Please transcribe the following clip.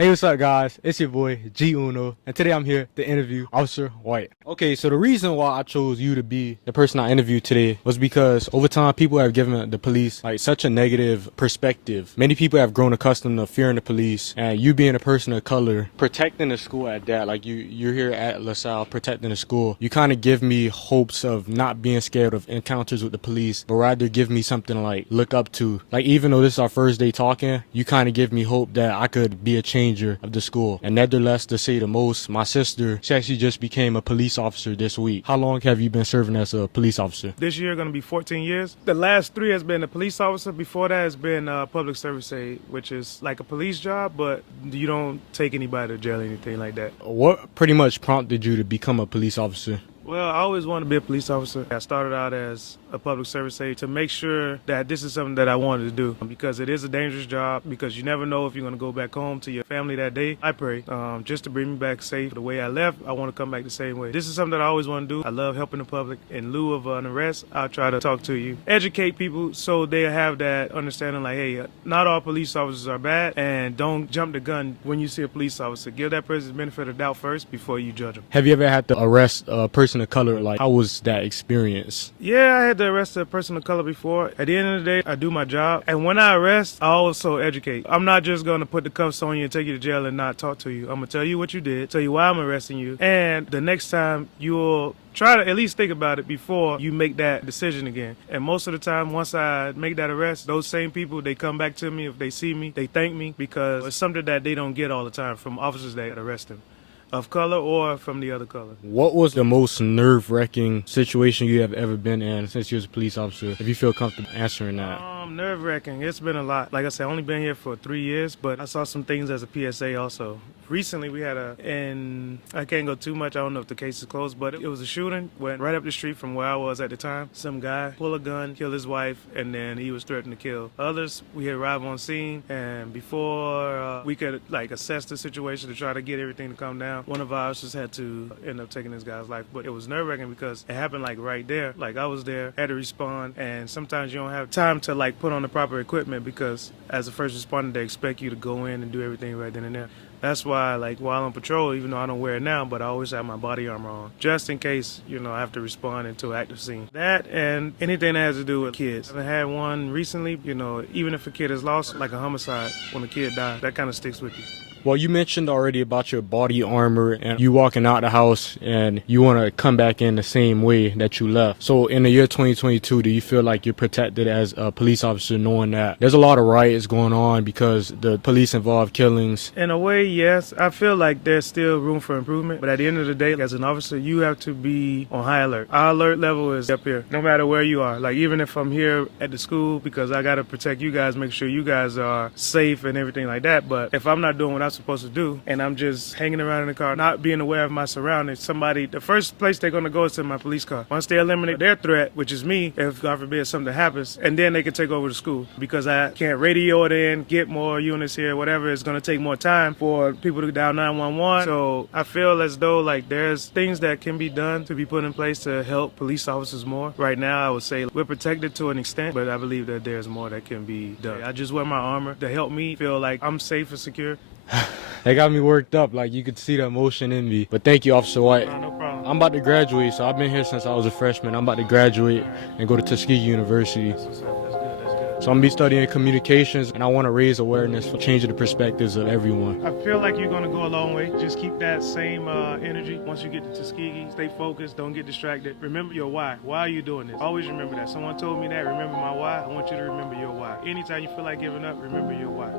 Hey, what's up, guys? It's your boy G Uno, and today I'm here to interview Officer White. Okay, so the reason why I chose you to be the person I interviewed today was because over time people have given the police like such a negative perspective. Many people have grown accustomed to fearing the police, and you being a person of color, protecting the school at that, like you're here at LaSalle protecting the school. You kind of give me hopes of not being scared of encounters with the police, but rather give me something like look up to. Like even though this is our first day talking, you kind of give me hope that I could be a change of the school. And nevertheless, to say the most, my sister, she actually just became a police officer this week. How long have you been serving as a police officer? This year going to be 14 years. The last 3 has been a police officer. Before that has been public service aide, which is like a police job, but you don't take anybody to jail or anything like that. What pretty much prompted you to become a police officer? Well, I always wanted to be a police officer. I started out as a public service aide to make sure that this is something that I wanted to do because it is a dangerous job because you never know if you're going to go back home to your family that day. I pray just to bring me back safe. The way I left, I want to come back the same way. This is something that I always want to do. I love helping the public. In lieu of an arrest, I'll try to talk to you, educate people so they have that understanding like, hey, not all police officers are bad, and don't jump the gun when you see a police officer. Give that person the benefit of the doubt first before you judge them. Have you ever had to arrest a person of color? Like, how was that experience? Yeah, I had to arrest a person of color before. At the end of the day, I do my job. And when I arrest, I also educate. I'm not just going to put the cuffs on you and take you to jail and not talk to you. I'm going to tell you what you did, tell you why I'm arresting you. And the next time, you'll try to at least think about it before you make that decision again. And most of the time, once I make that arrest, those same people, they come back to me. If they see me, they thank me because it's something that they don't get all the time from officers that arrest them, of color or from the other color. What was the most nerve-wracking situation you have ever been in since you was a police officer? If you feel comfortable answering that. Nerve-wracking. It's been a lot. Like I said, I've only been here for 3 years, but I saw some things as a PSA also. Recently, we had and I can't go too much. I don't know if the case is closed, but it was a shooting. Went right up the street from where I was at the time. Some guy pulled a gun, killed his wife, and then he was threatening to kill others. We had arrived on scene, and before we could assess the situation to try to get everything to calm down, one of our officers had to end up taking this guy's life. But it was nerve-wracking because it happened right there. I was there, had to respond, and sometimes you don't have time to put on the proper equipment because as a first responder, they expect you to go in and do everything right then and there. That's why, while on patrol, even though I don't wear it now, but I always have my body armor on, just in case, I have to respond into an active scene. That and anything that has to do with kids. I haven't had one recently, even if a kid is lost, like a homicide, when a kid dies, that kind of sticks with you. Well, you mentioned already about your body armor and you walking out the house and you want to come back in the same way that you left. So in the year 2022, do you feel like you're protected as a police officer knowing that there's a lot of riots going on because the police involved killings? In a way, yes. I feel like there's still room for improvement. But at the end of the day, as an officer, you have to be on high alert. Our alert level is up here, no matter where you are. Even if I'm here at the school, because I got to protect you guys, make sure you guys are safe and everything like that. But if I'm not doing what I'm supposed to do and I'm just hanging around in the car, not being aware of my surroundings, the first place they're going to go is to my police car. Once they eliminate their threat, which is me, if God forbid something happens, and then they can take over the school because I can't radio it in, get more units here, whatever. It's going to take more time for people to dial 911. So I feel as though there's things that can be done to be put in place to help police officers more. Right now, I would say we're protected to an extent, but I believe that there's more that can be done. I just wear my armor to help me feel like I'm safe and secure. They got me worked up, you could see the emotion in me. But thank you, Officer White. No problem. I'm about to graduate, so I've been here since I was a freshman. I'm about to graduate and go to Tuskegee University. That's what's up. That's good. So I'm gonna be studying communications, and I want to raise awareness for changing the perspectives of everyone. I feel like you're going to go a long way. Just keep that same energy. Once you get to Tuskegee, stay focused. Don't get distracted. Remember your why. Why are you doing this? Always remember that. Someone told me that. Remember my why. I want you to remember your why. Anytime you feel like giving up, remember your why.